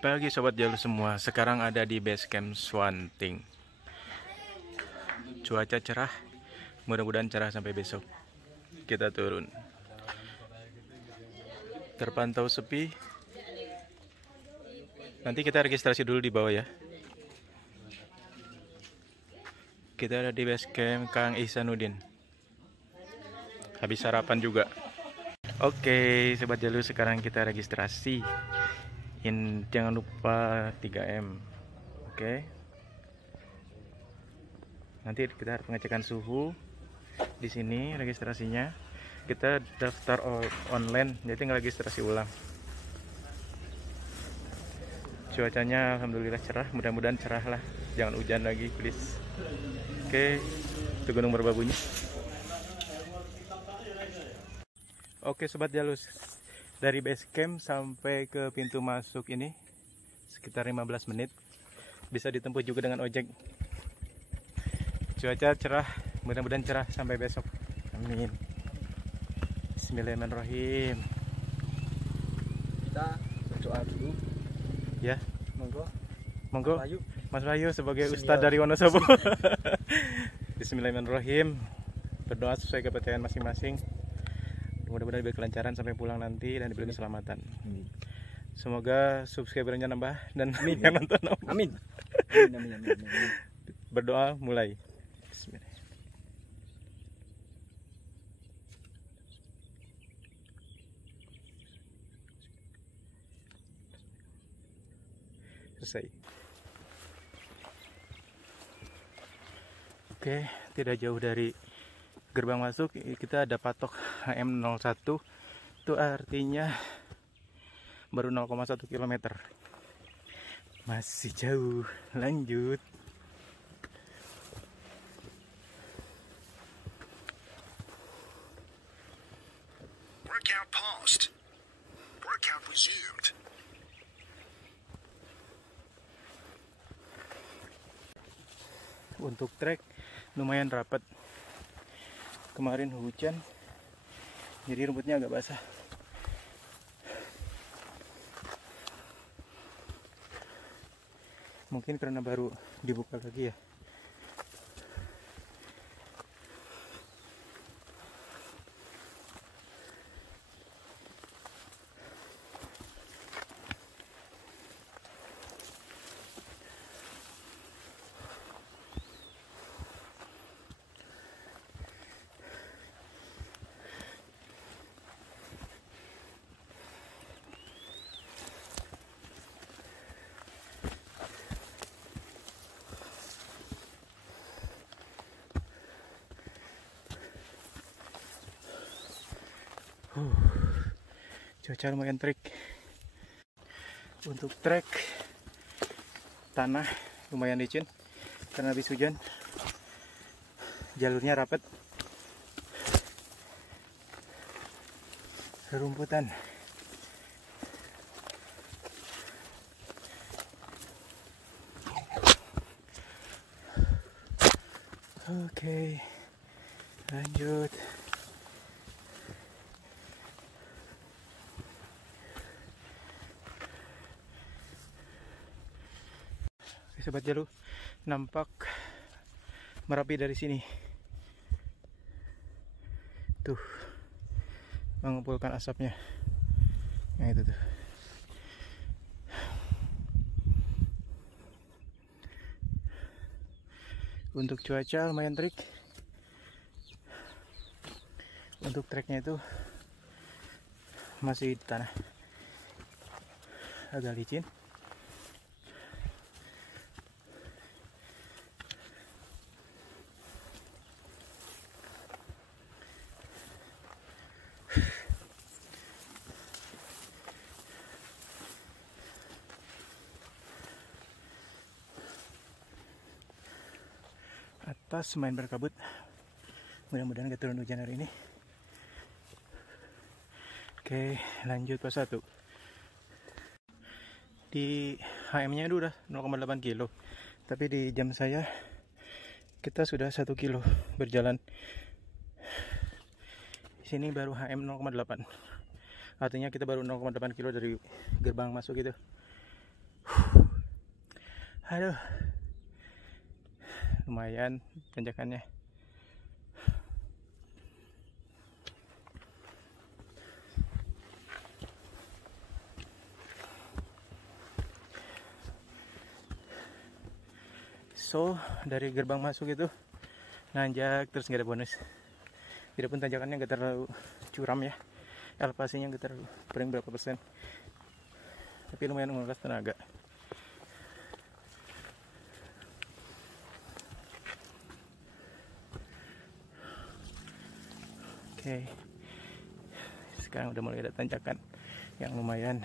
Pagi sobat jalur semua, sekarang ada di base camp Swanting. Cuaca cerah, mudah-mudahan cerah sampai besok. Kita turun. Terpantau sepi. Nanti kita registrasi dulu di bawah ya. Kita ada di base camp Kang Ihsanuddin. Habis sarapan juga. Oke, sobat jalur, sekarang kita registrasi. Jangan lupa 3M. Oke. Nanti kita harus pengecekan suhu di sini registrasinya. Kita daftar online, jadi tinggal registrasi ulang. Cuacanya alhamdulillah cerah, mudah-mudahan cerah lah, jangan hujan lagi please. Oke, itu Gunung Merbabunya. Oke sobat jalus, dari base camp sampai ke pintu masuk ini sekitar 15 menit. Bisa ditempuh juga dengan ojek. Cuaca cerah, mudah-mudahan cerah sampai besok. Amin. Bismillahirrahmanirrahim. Kita berdoa dulu. Ya, Monggo. monggo. Bayu. Mas Bayu sebagai Senior. Ustadz dari Wonosobo. Bismillahirrahmanirrahim. Berdoa sesuai kepercayaan masing-masing. Mudah-mudahan diberi kelancaran sampai pulang nanti dan diberi keselamatan. Semoga subscribernya nambah dan Amin, yang nonton nambah. Amin. Amin. Berdoa mulai. Bismillah. Selesai. Oke, tidak jauh dari gerbang masuk kita ada patok HM01. Itu artinya baru 0,1 km. Masih jauh, lanjut. Workout paused. Workout resumed. Untuk trek lumayan rapat. Kemarin hujan, jadi rumputnya agak basah. Mungkin karena baru dibuka lagi ya. Cuaca lumayan terik. Untuk trek tanah lumayan licin karena habis hujan. Jalurnya rapat, rumputan. Oke, lanjut. Sobat jalur, nampak Merapi dari sini. Tuh, mengumpulkan asapnya. Nah itu tuh. Untuk cuaca lumayan terik. Untuk treknya itu masih di tanah, agak licin. Atas main berkabut. Mudah-mudahan gak turun hujan hari ini. Oke, lanjut pas 1. Di HM nya itu udah 0,8 kilo, tapi di jam saya kita sudah 1 kilo berjalan. Di sini baru HM 0,8. Artinya kita baru 0,8 kilo dari gerbang masuk gitu. Aduh, lumayan tanjakannya. So, dari gerbang masuk itu nanjak terus nggak ada bonus. Tidak pun tanjakannya nggak terlalu curam ya, elevasinya nggak terlalu, paling berapa persen, tapi lumayan menguras tenaga. Oke, sekarang udah mulai ada tanjakan yang lumayan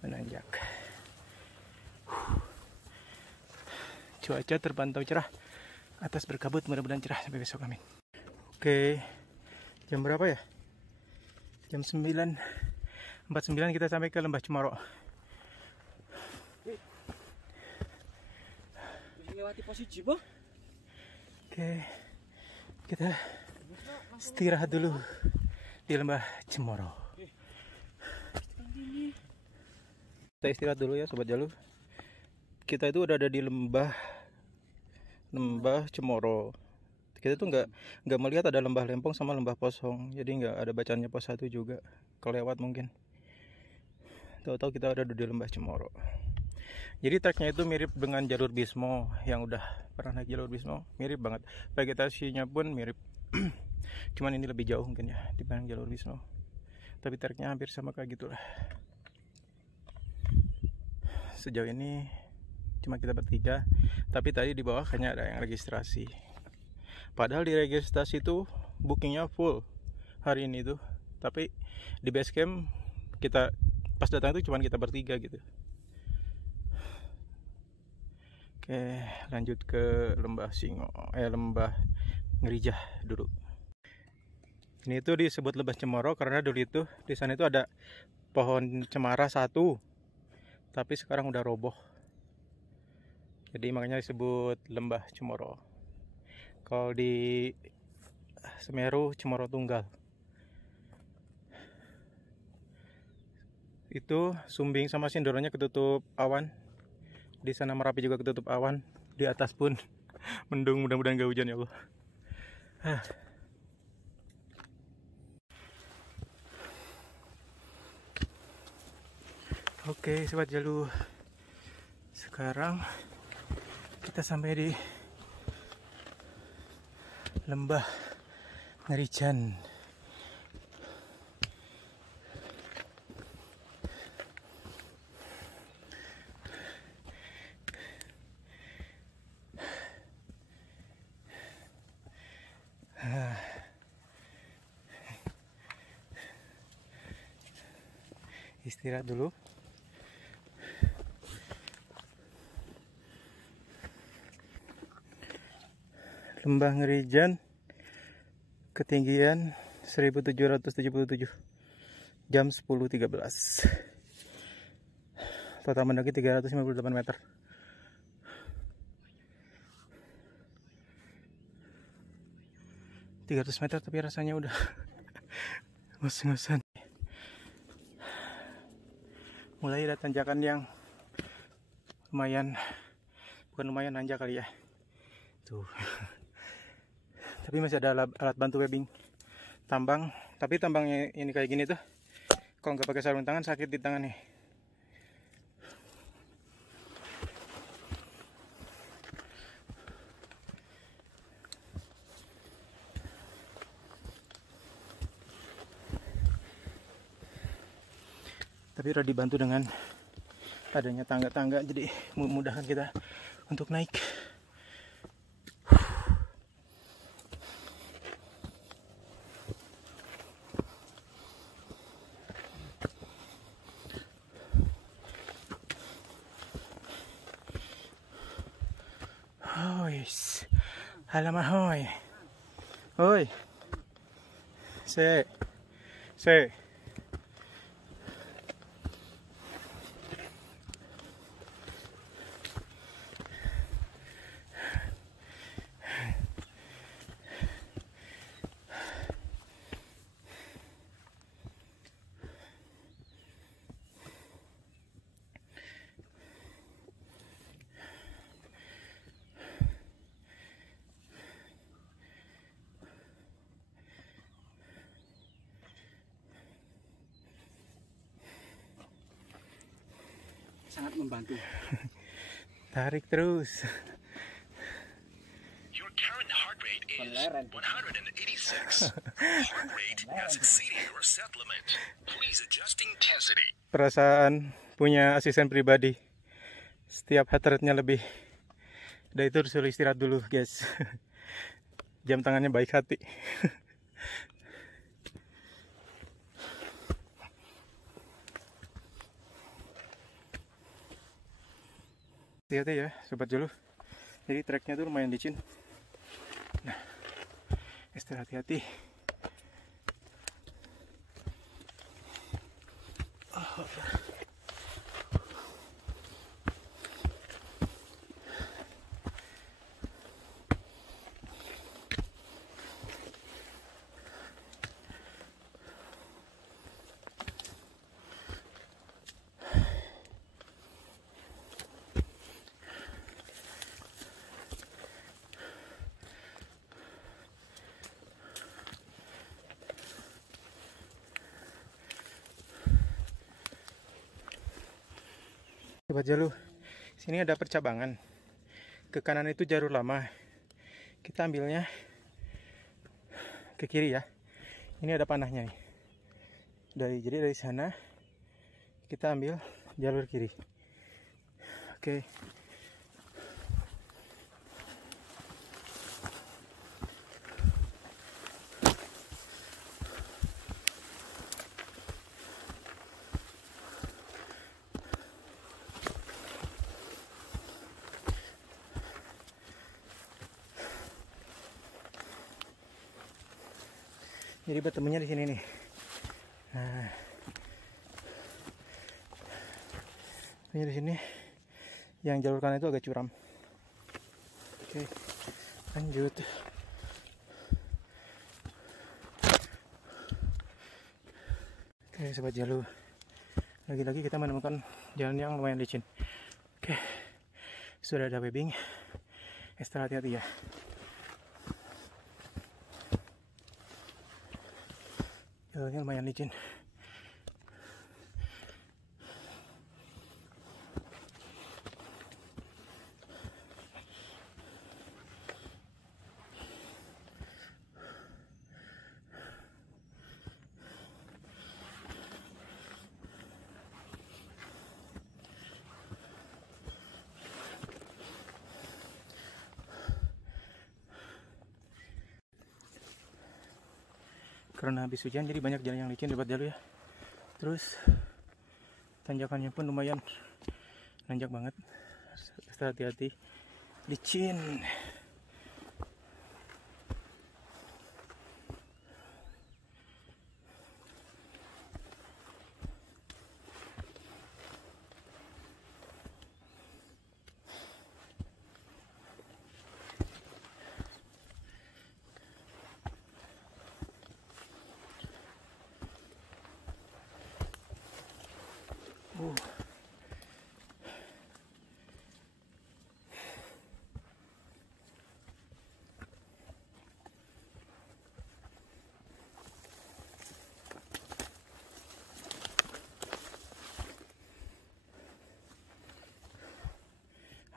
menanjak. Cuaca terpantau cerah, atas berkabut, mudah-mudahan cerah sampai besok, amin. Oke, jam berapa ya? Jam 9.49 kita sampai ke Lembah Cemoro. Lewati posisi boh. Oke, kita istirahat dulu di Lembah Cemoro. Kita istirahat dulu ya Sobat Jalur. Kita itu udah ada di Lembah Cemoro. Kita tuh nggak melihat ada lembah Lempong sama lembah Posong, jadi nggak ada bacaannya pos 1 juga, kelewat mungkin. Tahu-tahu kita ada di Lembah Cemoro. Jadi treknya itu mirip dengan jalur Bismo, yang udah pernah naik jalur Bismo, mirip banget. Vegetasinya pun mirip, cuman ini lebih jauh mungkin ya dibanding jalur Bismo. Tapi treknya hampir sama kayak gitulah. Sejauh ini cuma kita bertiga, tapi tadi di bawah kayaknya ada yang registrasi. Padahal di registrasi itu bookingnya full hari ini tuh, tapi di base camp kita pas datang itu cuma kita bertiga gitu. Oke, lanjut ke Lembah Lembah Ngerijah dulu. Ini tuh disebut Lembah Cemoro karena dulu itu di sana itu ada pohon cemara 1, tapi sekarang udah roboh. Jadi makanya disebut Lembah Cemoro. Kalau di Semeru Cemoro Tunggal. Itu Sumbing sama Sindoronya ketutup awan. Di sana Merapi juga ketutup awan. Di atas pun mendung, mudah-mudahan gak hujan ya Allah. Oke, Sobat Jalur. Sekarang kita sampai di Lembah Ngerijan. Istirahat dulu. Lembah Ngerijan, ketinggian 1777, jam 10.13. Total mendaki 358 meter. meter, tapi rasanya udah ngos-ngosan. Mulai ada tanjakan yang lumayan, bukan lumayan, nanjak kali ya. Tuh. Tapi masih ada alat bantu webbing tambang, tapi tambangnya ini kayak gini tuh kalau nggak pakai sarung tangan sakit di tangan nih. Tapi udah dibantu dengan adanya tangga-tangga, jadi memudahkan kita untuk naik. Halaman hoy. Oi. Se. sangat membantu. Tarik terus. Your current heart rate is Beneran. 186. Heart rate has exceeded your set limit. Please adjust intensity. Perasaan punya asisten pribadi. Setiap heart rate-nya lebih. Udah itu disuruh istirahat dulu, guys. Jam tangannya baik hati. Hati-hati ya, sobat Julu. Jadi treknya tuh lumayan licin. Nah, istirahat hati-hati. Sobat Jalu, sini ada percabangan. Ke kanan itu jalur lama. Kita ambilnya ke kiri ya. Ini ada panahnya nih. Jadi dari sana kita ambil jalur kiri. Oke. Jadi bertemunya di sini nih. Nah, ini di sini. Yang jalur kanan itu agak curam. Oke, lanjut. Oke, sobat Jalu. Lagi-lagi kita menemukan jalan yang lumayan licin. Oke, sudah ada webbing. Ekstra hati-hati ya. Jalannya lumayan licin. Karena habis hujan jadi banyak jalan yang licin, sobat Jalu ya. Terus tanjakannya pun lumayan nanjak banget. Hati-hati, licin.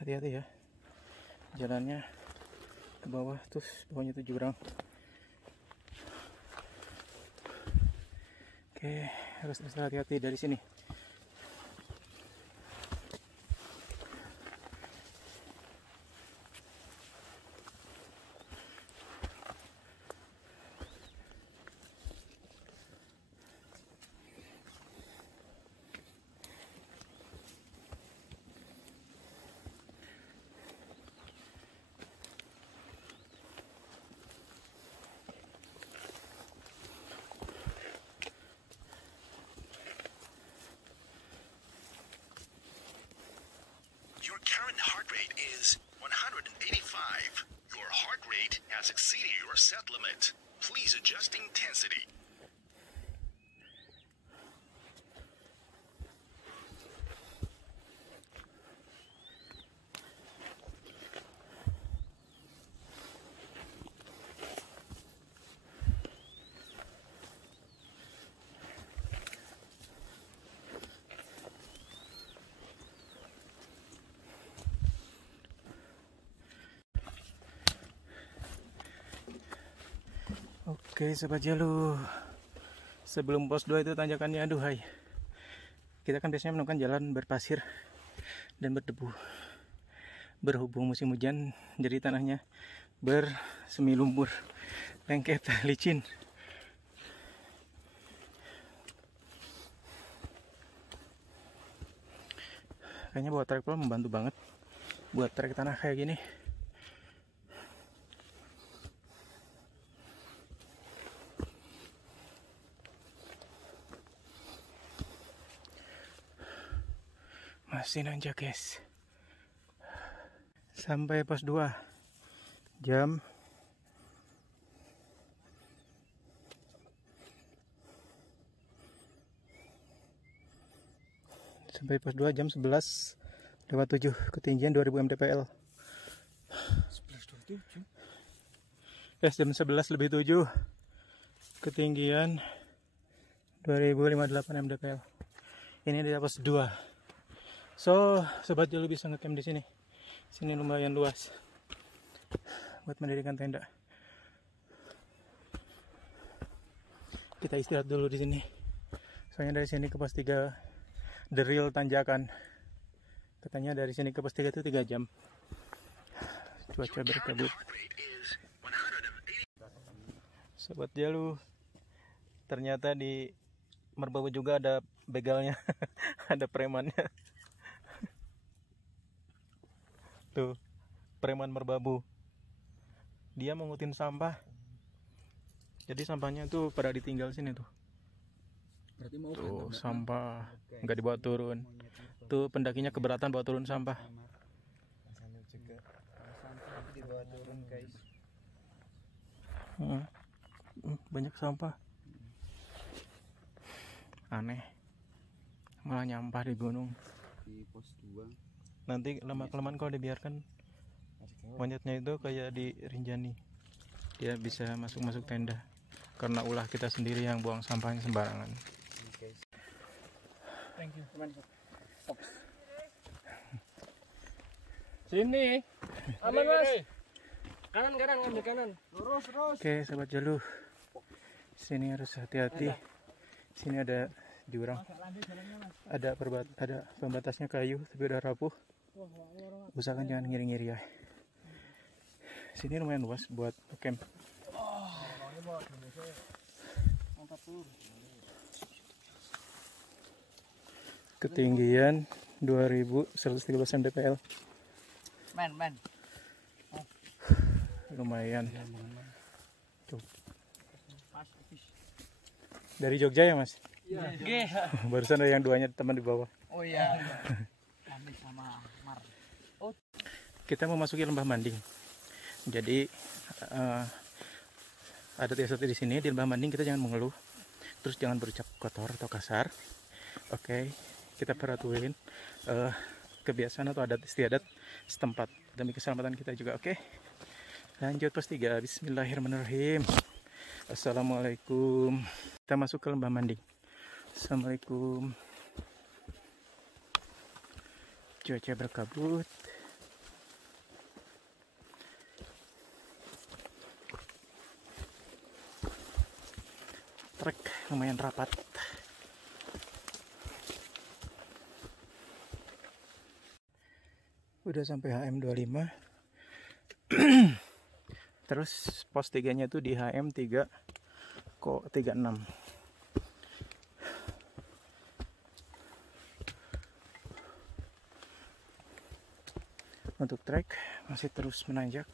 Hati-hati ya, jalannya ke bawah, terus bawahnya itu jurang. Oke, harus hati-hati dari sini. Your current heart rate is 185. Your heart rate has exceeded your set limit. Please adjust intensity. Oke sobat Jalu, sebelum pos 2 itu tanjakannya aduhai. Kita kan biasanya menemukan jalan berpasir dan berdebu. Berhubung musim hujan, jadi tanahnya bersemi lumpur, lengket, licin. Kayaknya bawa trek pula membantu banget buat trek tanah kayak gini. Masih nanjak guys. Sampai pos 2 jam sampai pos 2 jam 11:07, ketinggian 2000 mdpl. 11:27. Jam 11:07, ketinggian 2058 mdpl. Ini di pos 2. So, sobat Jalu bisa ngecamp di sini. Sini lumayan luas buat mendirikan tenda. Kita istirahat dulu di sini. Soalnya dari sini ke pos 3 the real tanjakan. Katanya dari sini ke pos 3 itu 3 jam. Cuaca berkabut. Sobat Jalu, ternyata di Merbabu juga ada begalnya. Ada premannya. Tuh, preman Merbabu. Dia mengutin sampah. Jadi sampahnya tuh pada ditinggal sini tuh. Berarti mau Tuh sampah nggak dibawa turun. Tuh pendakinya keberatan bawa turun sampah. dibawa turun guys. Banyak sampah. Aneh. Malah nyampah di gunung. Di pos 2. Nanti lama-kelamaan kalau dibiarkan monyetnya itu kayak di Rinjani. Dia bisa masuk-masuk tenda. Karena ulah kita sendiri yang buang sampahnya sembarangan. Thank you. Sini. Aman Mas. Kanan ngambil kanan. Lurus. Oke, sobat Jalu. Sini harus hati-hati. Sini ada jurang. Ada pembatasnya kayu tapi udah rapuh. Usahakan jangan ngiri-ngiri ya. Sini lumayan luas buat camp. Ketinggian 2113 mdpl. Men. Lumayan. Tuh. Dari Jogja ya Mas? Iya. Barusan ada yang duanya teman di bawah. Oh iya. Kami sama Mar. Kita memasuki lembah Manding. Jadi ada sesuatu di sini di lembah Manding, kita jangan mengeluh, terus jangan berucap kotor atau kasar. Oke, kita perhatikan kebiasaan atau adat istiadat setempat demi keselamatan kita juga. Oke, lanjut pos 3. Bismillahirrahmanirrahim. Assalamualaikum. Kita masuk ke lembah Manding. Assalamualaikum. Cuaca berkabut. Trek lumayan rapat. Udah sampai HM25. Terus pos 3-nya tuh di HM3 kok 36. Untuk trek masih terus menanjak.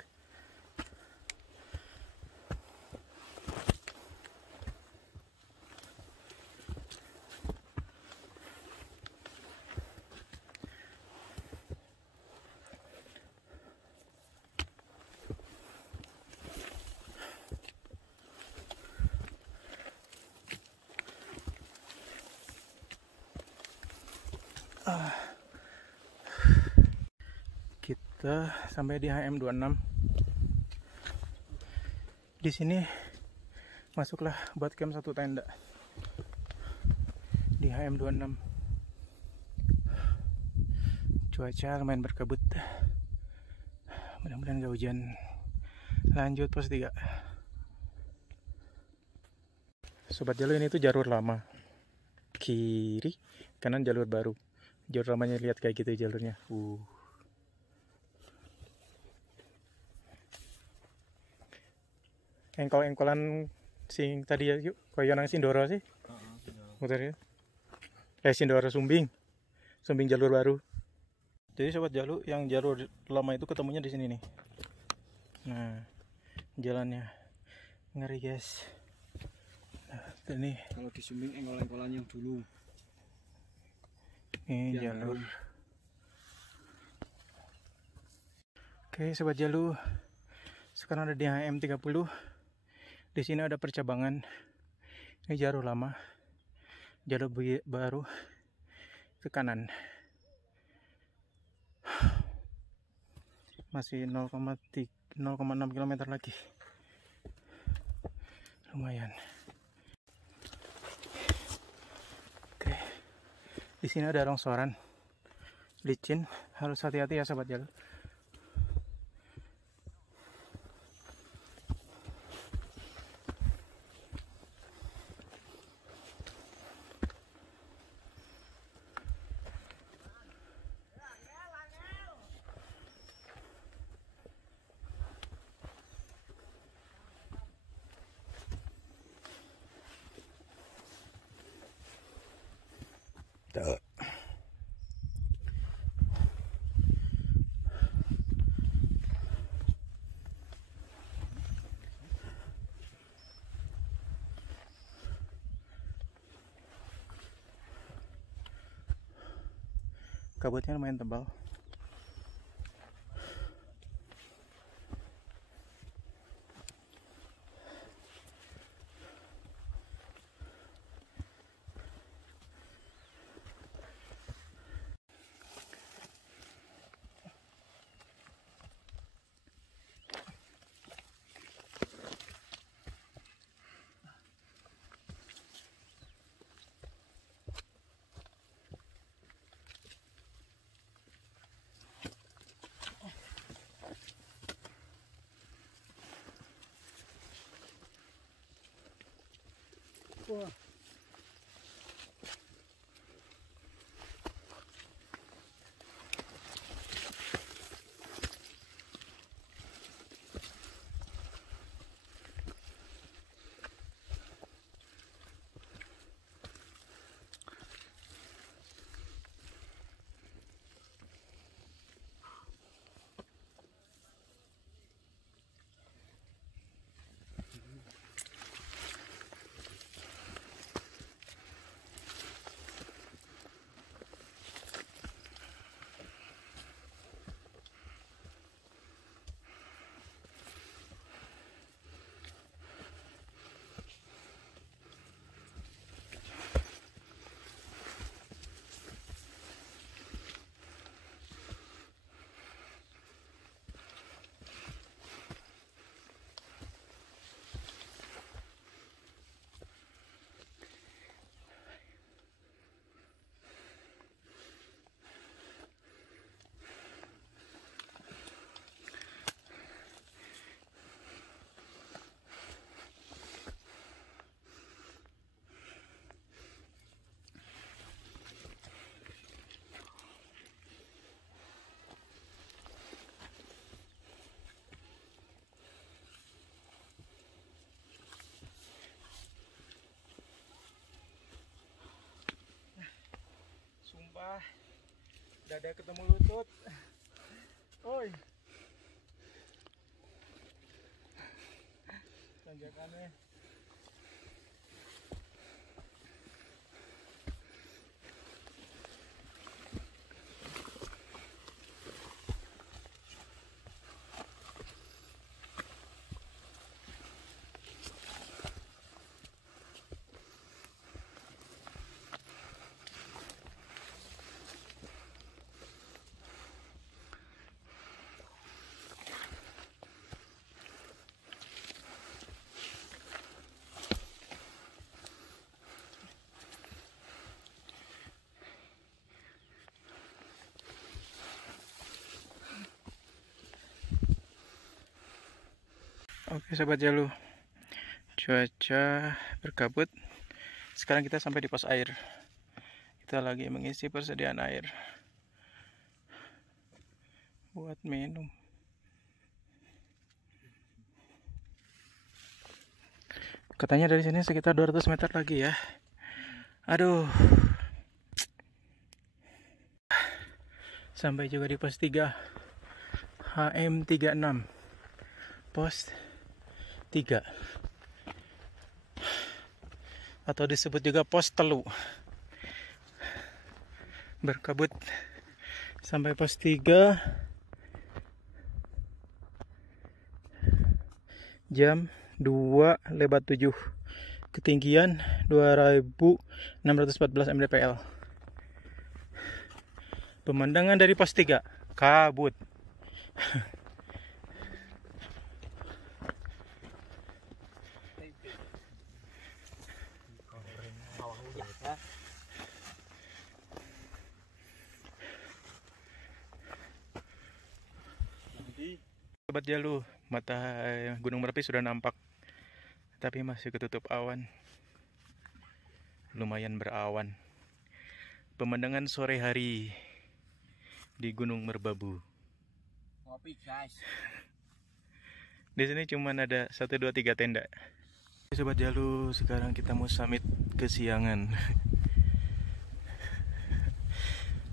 Kita sampai di HM26. Di sini masuklah buat camp satu tenda di HM26. Cuaca lumayan berkabut. Mudah-mudahan gak hujan. Lanjut pos 3. Sobat Jalu, ini tuh jalur lama. Kiri, kanan jalur baru. Jalur lamanya lihat kayak gitu jalurnya. Engkol-engkolan sing tadi ya, yuk. Koyo nang Sindoro sih. Muter ya. Sindoro Sumbing. Sumbing jalur baru. Jadi sobat Jalu, yang jalur lama itu ketemunya di sini nih. Nah, jalannya ngeri guys. Nah, ini Kalau di Sumbing engkol-engkolan yang dulu. ini jalur. Oke sobat Jalu, sekarang ada di HM30. Di sini ada percabangan. Ini jalur lama, jalur baru ke kanan. Masih 0,6 km lagi. Lumayan. Oke. Di sini ada longsoran. Licin, harus hati-hati ya sobat Jalu. Kabutnya lumayan tebal. Wah. Sumpah, dada ketemu lutut. Oi. Tanjakannya. Oke sobat Jalu, Cuaca berkabut. Sekarang kita sampai di pos air. Kita lagi mengisi persediaan air buat minum. Katanya dari sini sekitar 200 meter lagi ya. Aduh. Sampai juga di pos 3 HM36. Pos 3 atau disebut juga pos telu. Berkabut sampai pos 3 jam 2:07, ketinggian 2614 mdpl. Pemandangan dari pos 3 kabut. Sobat Jalu, mata Gunung Merapi sudah nampak, tapi masih ketutup awan. Lumayan berawan. Pemandangan sore hari di Gunung Merbabu. Ngopi guys. Di sini cuma ada 1, 2, 3 tenda. Sobat Jalu, sekarang kita mau summit kesiangan.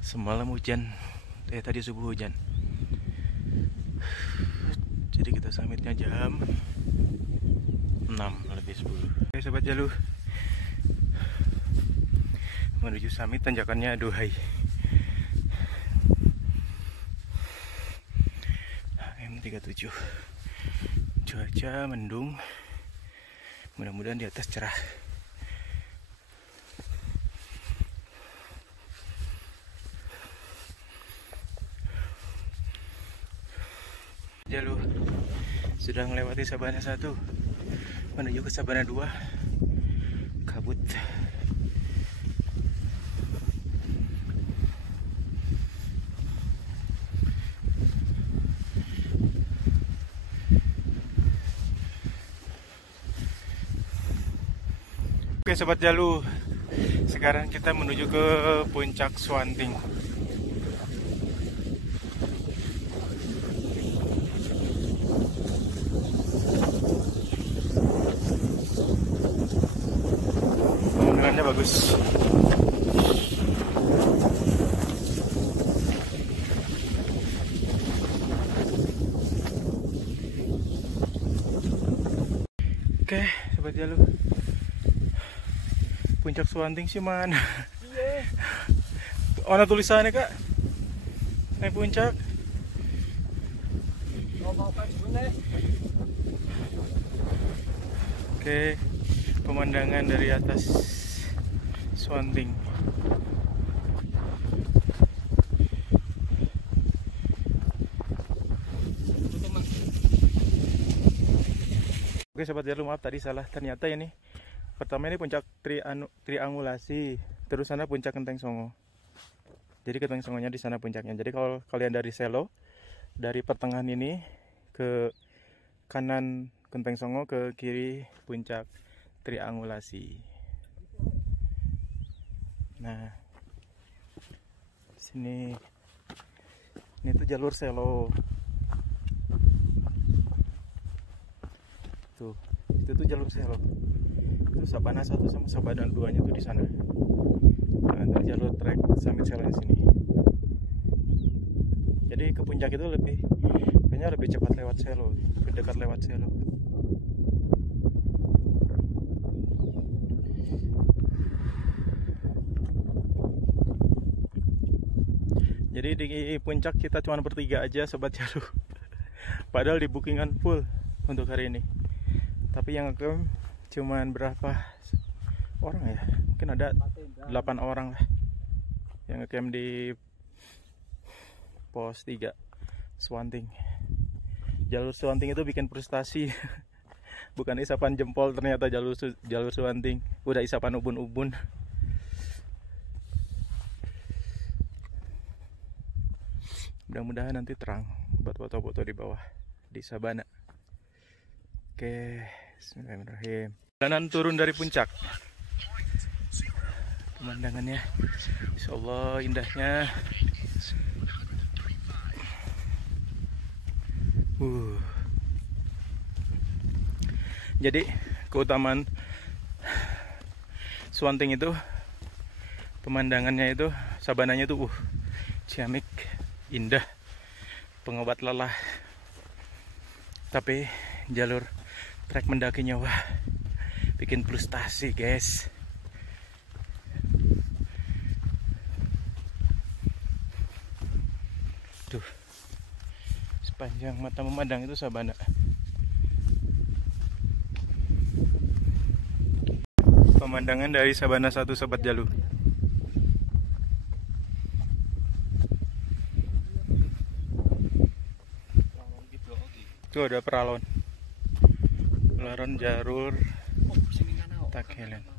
Semalam hujan, tadi subuh hujan. Jadi kita summitnya jam 6:10. Oke Sobat Jalu, menuju summit, tanjakannya aduhai. HM37. Cuaca mendung, mudah-mudahan di atas cerah. Jalu sudah melewati Sabana 1 menuju ke Sabana 2. Kabut. Oke Sobat Jalu, sekarang kita menuju ke puncak Swanting. Pemandangannya bagus. Oke Sobat Jalu, puncak Swanting sih mana? Iya. Ono tulisannya Kak, naik puncak. Oke, pemandangan dari atas Swanting. Oke Sobat Jalu, maaf tadi salah. Ternyata ini pertama ini puncak triangulasi, terus sana puncak Genteng Songo. Jadi Genteng Songonya di sana puncaknya. Jadi kalau kalian dari Selo, dari pertengahan ini ke kanan Genteng Songo, ke kiri puncak triangulasi. Nah, sini ini tuh jalur Selo. Tuh, itu tuh jalur Selo. Itu Sabana 1 sama Sabana 2-nya tuh di sana. Nah, itu jalur trek Summit Selo di sini. Jadi ke puncak itu kayaknya lebih cepat lewat Selo, lebih dekat lewat Selo. Jadi di puncak kita cuma bertiga aja Sobat Jalu. Padahal di bookingan full untuk hari ini. Tapi yang ngecamp cuman berapa orang ya? Mungkin ada 8 orang lah yang ngecamp di pos 3 Swanting. Jalur Swanting itu bikin frustasi. Bukan isapan jempol, ternyata jalur Swanting. Udah isapan ubun-ubun. Mudah-mudahan nanti terang buat foto-foto di bawah di Sabana. Oke. Bismillahirrahmanirrahim. Jalanan turun dari puncak. Pemandangannya, Insya Allah indahnya. Jadi keutamaan Swanting itu pemandangannya itu, sabananya itu ciamik, indah, pengobat lelah. Tapi jalur trek mendakinya wah bikin frustasi guys. Tuh sepanjang mata memandang itu sabana. Pemandangan dari Sabana 1 Sobat Jalu. Tuh ada peralon. Peralon jalur Takelen.